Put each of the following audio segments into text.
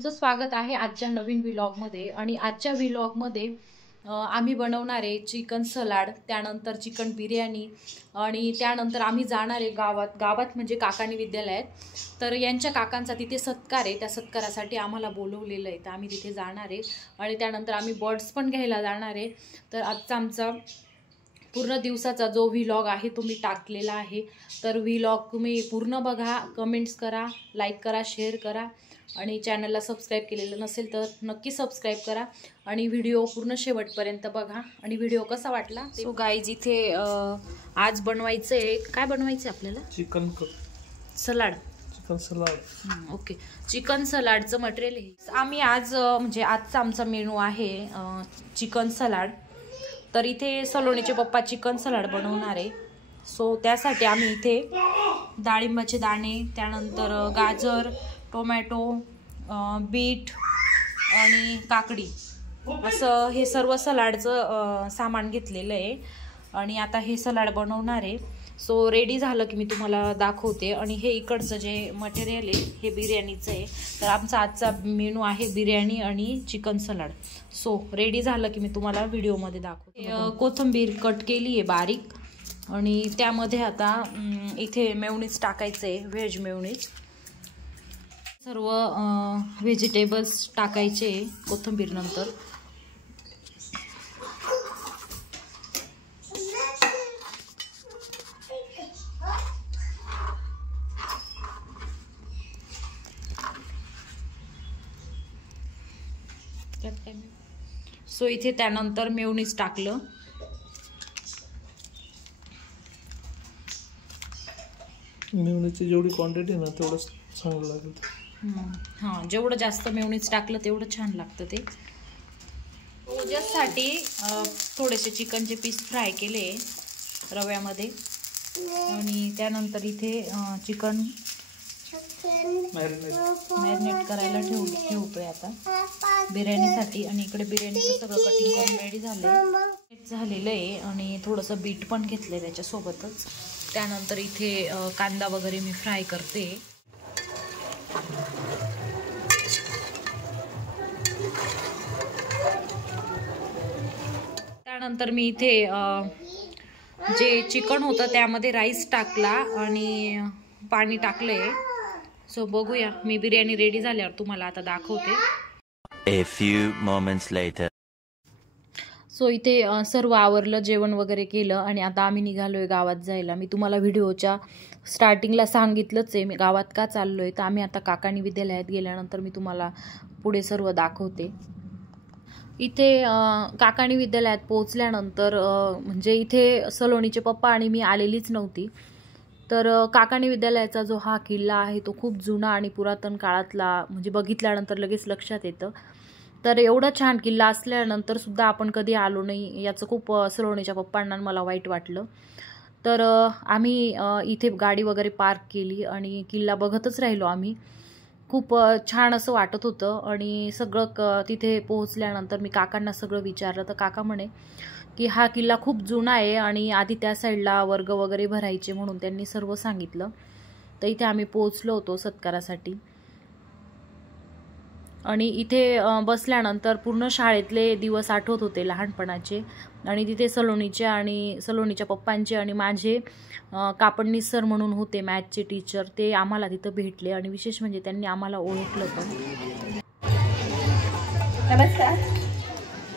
तुमचं स्वागत आहे आजच्या नवीन व्लॉगमध्ये। आणि आजच्या व्लॉगमध्ये आम्ही बनवणार आहे चिकन सलाड, त्यानंतर चिकन बिर्याणी आणि त्यानंतर आम्ही जाणार आहे गावात म्हणजे काकानी विद्यालयात। तर यांच्या काकांचा तिथे सत्कार आहे, त्या सत्कारासाठी आम्हाला बोलवलेलं आहे, तर आम्ही तिथे जाणार आहे आणि त्यानंतर आम्ही बर्ड्स पण घ्यायला जाणार आहे। तर आजचा आमचा पूर्ण दिवसाचा जो व्लॉग आहे तो मी टाकलेला आहे, तर व्लॉग तुम्ही पूर्ण बघा, कमेंट्स करा, लाईक करा, शेअर करा आणि चॅनलला सबस्क्राईब केलेलं नसेल तर नक्की सबस्क्राईब करा आणि व्हिडिओ पूर्ण शेवटपर्यंत बघा। आणि व्हिडिओ कसा वाटला सो गाईज, इथे आज बनवायचं आहे, काय बनवायचं आहे आपल्याला? Chicken salad. Chicken salad, okay. Chicken सलाडचं मटेरियल आहे आम्ही आज म्हणजे आजचा आमचा मेनू आहे चिकन सलाड। तर इथे सलोनीचे पप्पा चिकन सलाड बनवणार आहे, सो त्यासाठी आम्ही इथे डाळिंबाचे दाणे, त्यानंतर गाजर, टोमॅटो, बीट आणि काकडी असं हे सर्व सलाडचं सामान घेतलेलं आहे आणि आता हे सलाड बनवणार आहे। सो रेडी झालं की मी तुम्हाला दाखवते। आणि हे इकडचं जे मटेरियल आहे हे बिर्याणीचं आहे, तर आमचा आजचा मेनू आहे बिर्याणी आणि चिकन सलाड। सो रेडी झालं की मी तुम्हाला व्हिडिओमध्ये दाखवते। कोथिंबीर कट केली आहे बारीक आणि त्यामध्ये आता इथे मेयोनीज टाकायचं आहे, व्हेज मेयोनीज। सर्व व्हेजिटेबल्स टाकायचे कोथिंबीर नंतर। सो इथे त्यानंतर मेयोनीज टाकलं। मेयोनीजची जेवढी क्वांटिटी ना तेवढं चांगलं लागेल। हां, जेवढं जास्त मेयोनीज टाकलं तेवढं छान लागतं ते। ओजससाठी थोडेसे चिकनचे पीस फ्राय केले रव्यामध्ये आणि त्यानंतर इथे चिकन मॅरिनेट करायला ठेवतोय आता बिर्याणीसाठी। आणि इकडे बिर्याणीचं सगळं कटिंग करून रेडी झालेलं आहे आणि थोडंसं बीट पण घेतलं आहे त्याच्यासोबतच। त्यानंतर इथे कांदा वगैरे मी फ्राय करते। त्यानंतर मी इथे जे चिकन होतं त्यामध्ये राईस टाकला आणि पाणी टाकलंय। सो बघूया, मी बिर्याणी रेडी झाल्यावर तुम्हाला आता दाखवते। A few moments later. So इथे सर्व आवरलं, जेवण वगैरे केलं आणि आता आम्ही निघालोय गावात जायला। मी तुम्हाला व्हिडिओच्या स्टार्टिंगला सांगितलंच आहे मी गावात का चाललोय, तर आम्ही आता काकानी विद्यालयात गेल्यानंतर मी तुम्हाला पुढे सर्व दाखवते। इथे काकानी विद्यालयात पोहोचल्यानंतर म्हणजे इथे सलोनीचे पप्पा आणि मी आलेलीच नव्हती। तर काकानी विद्यालयाचा जो हा किल्ला आहे तो खूप जुना आणि पुरातन काळातला, म्हणजे बघितल्यानंतर लगेच लक्षात येतं। तर एवढा छान किल्ला असल्यानंतर सुद्धा आपण कधी आलो नाही याचं खूप सलोनीच्या पप्पांना मला वाईट वाटलं। तर आम्ही इथे गाडी वगैरे पार्क केली आणि किल्ला बघतच राहिलो आम्ही। खूप छान असं वाटत होतं आणि सगळं तिथे पोहोचल्यानंतर मी काकांना सगळं विचारलं, तर काका म्हणे की हा किल्ला खूप जुना आहे आणि आधी त्या साईडला वर्ग वगैरे भरायचे म्हणून त्यांनी सर्व सांगितलं। तर इथे आम्ही पोहोचलो होतो सत्कारासाठी आणि इथे बसल्यानंतर पूर्ण शाळेतले दिवस आठवत होते लहानपणाचे। आणि तिथे सलोनीच्या पप्पांचे आणि माझे कापडनीस सर म्हणून होते मॅथचे टीचर, ते आम्हाला तिथं भेटले आणि विशेष म्हणजे त्यांनी आम्हाला ओळखलं पण। नमस्कार,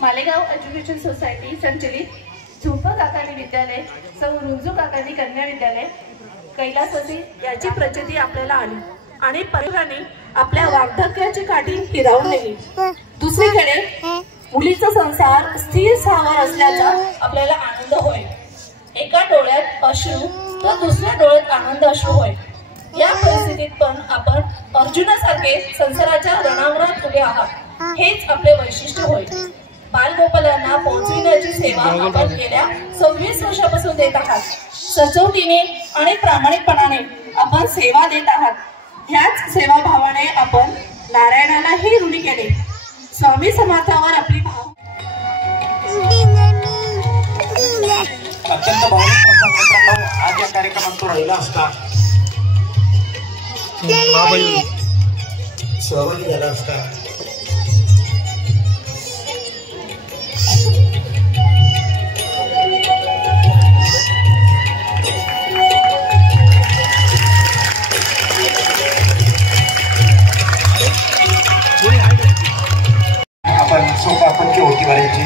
मालेगाव एज्युकेशन सोसायटी संचलित झुंपा काकानी विद्यालय, सौ रुंजू काकानी कन्या विद्यालय कैलासवासी याची प्रचिती आपल्याला आली आणि परिवाराने आपल्या वार्धक्याची काठी हिरावून नेली। दुसरीकडे मुलीचा संसार स्थिर स्थावर असल्याचा आपल्याला आनंद होय। एका डोळ्यात अश्रू तर दुसऱ्या डोळ्यात आनंद अश्रू होय। या परिस्थितीत पण आपण अर्जुनासारखे संसाराच्या रणांगणात उभे आहात, हेच आपले वैशिष्ट्य होय। बालगोपालांना पोहोचविण्याची सेवा आपण गेल्या 26 वर्षापासून देत आहात। सचोटीने आणि प्रामाणिकपणाने आपण सेवा देत आहात। ह्याच सेवाभावाने आपण नारायणालाही ऋणी केले। स्वामी समर्थावर आपली भाव अत्यंत भावनिक प्रसंग मित्रांनो आज या कार्यक्रमात तो राहिला असता। सहभागी झाला असता आपण सोपापंची ओटी भरायची.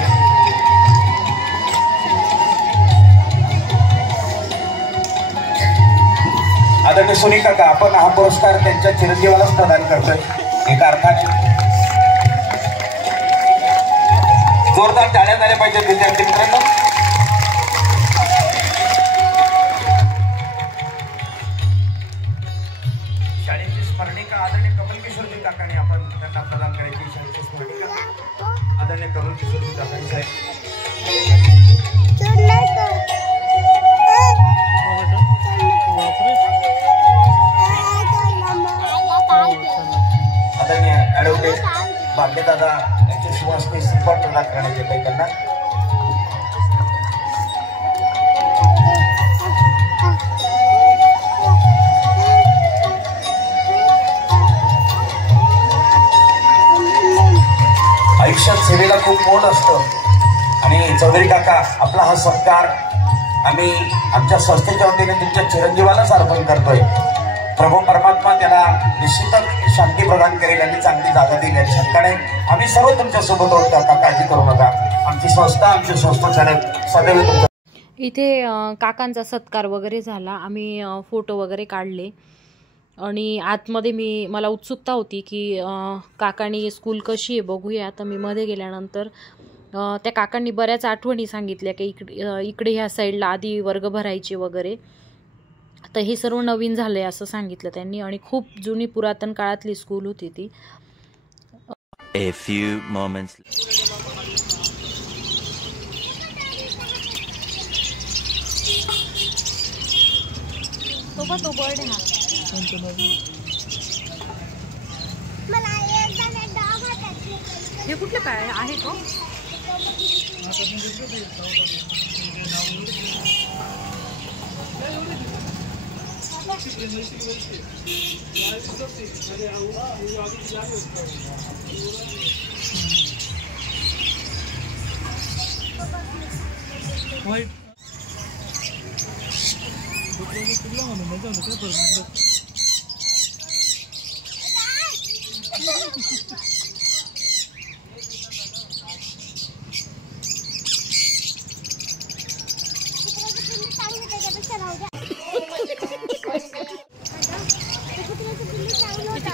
आदरणीय सोनी काका, आपण हा पुरस्कार त्यांच्या चिरंजीवालाच प्रदान करतोय. एका अर्थाने जोरदार टाळ्या झाल्या पाहिजेत विद्यार्थी मित्रांनो. शाळेची स्मरणिका आदरणीय कमल किशोरजी काकांनी आपण त्यांना प्रदान करायची. शाळेची स्मरणिका आदरणीय कमल किशोरजी काकांनी साहेब. आदरणीय ॲडव्होकेट भाग्यदादा यांचे सुवासनी सन्मान प्रदान करण्यात येत आहे त्यांना. आयुष्यात सेवेला खूप मोल असतं आणि चौधरी काका आपला हा सत्कार आम्ही आमच्या संस्थेच्या वतीने तुमच्या चिरंजीवालाच अर्पण करतोय. प्रभू परमात्मा त्याला निश्चितच शांती प्रदान करेल आणि चांगली जागा देईल याची शंका नाही. आम्ही सर्व तुमच्या सोबत आहोत काका, काळजी करू नका. आमची संस्था चालक सदैव तुमच्या. इथे काकांचा सत्कार वगैरे झाला. आम्ही फोटो वगैरे काढले आणि आतमध्ये मला उत्सुकता होती की काकांनी स्कूल कशी आहे बघूया. तर मी मध्ये गेल्यानंतर त्या काकांनी बऱ्याच आठवणी सांगितल्या की इकडे ह्या साईडला आधी वर्ग भरायचे वगैरे. तर हे सर्व नवीन झालं आहे असं सांगितलं त्यांनी आणि खूप जुनी पुरातन काळातली स्कूल होती ती. A few moments. तो बर्ड आहे हा. हे कुठलं काय आहे तो?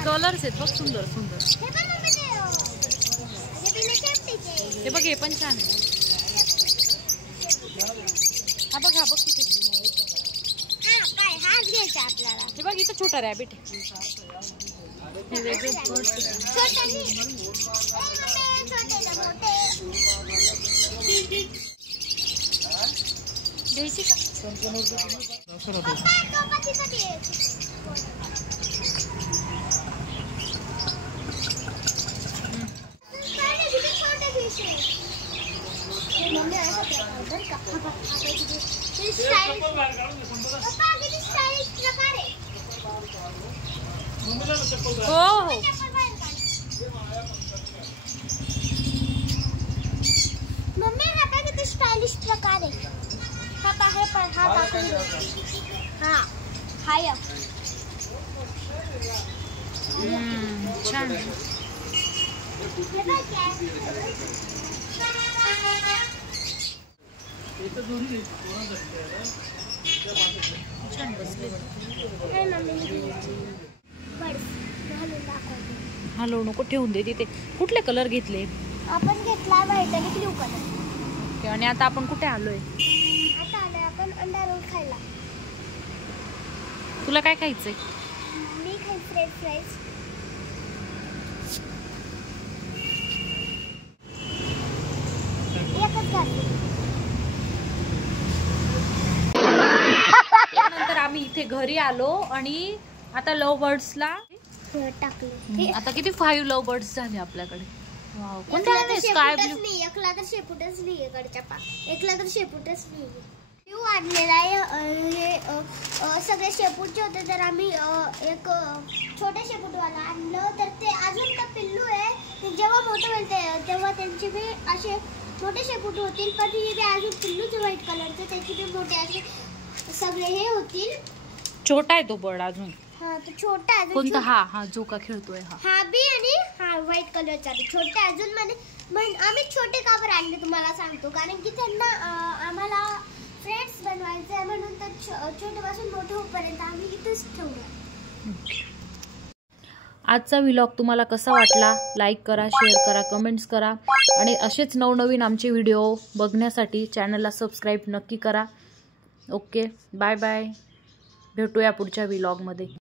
कलर्स आहेत बघ, सुंदर सुंदर. हे बघ, हे पण छान आहे. हा बघ, हा बघ किती. हे बघ इथं छोटा रॅबिट आहे. हे वेगळे घ्यायची का? हो मम्मी हा बघ किती स्टाइलिश प्रकार आहे. हा पाहे पण हा दाखवून हा हाय छान. छान बसले. हॅलो नको ठेवून दे तिथे. कुठले कलर घेतले? आपण घेतला व्हाईट आणि ब्लू कलर. आणि आता आपण कुठे आलोय? आता आलोय आपण अंडा रोल खायला. तुला काय खायचंय? मी खाई फ्रेंच फ्राईज. एकच घातली. नंतर आम्ही इथे घरी आलो आणि आता लव बर्ड्सला टाकले. आता किती 5 लव बर्ड्स झाले आपल्याकडे. वाव, कोणते आहे? Sky blue. एकला तर शेपूटच नाहीये कडच्या पा. एकला तर शेपूटच नाहीये. आणलेला आहे. हे सगळे शेपूटचे होते तर आम्ही एक छोटे शेपूटवाला आणलं. तर ते अजून तर पिल्लू आहे. ते जेव्हा मोठं होईल तेव्हा त्यांचे बी असे मोठे शेपूट होतील. पण हे बी अजून पिल्लूच व्हाईट कलरचे, त्याचे बी मोठे असे सगळे हे होतील. छोटा आहे तो बर्ड अजून. हा तो छोटा अजून. कोणता? हा हा जो का खेळतोय हा. हा बी आणि हा व्हाईट कलरचा बी छोटे अजून. आम्ही छोटे का बरं आणले तुम्हाला सांगतो. कारण की त्यांना आम्हाला फ्रेंड्स बनवायचे आहे म्हणून तर छोटेपासून मोठे होईपर्यंत आम्ही इथेच ठेवलं. आजचा व्लॉग तुम्हाला कसा वाटला? लाईक करा, शेअर करा, कमेंट्स करा आणि असेच नवनवीन आमचे व्हिडिओ बघण्यासाठी चॅनलला सबस्क्राईब नक्की करा. Okay, bye bye. भेटूया पुढच्या व्लॉगमध्ये.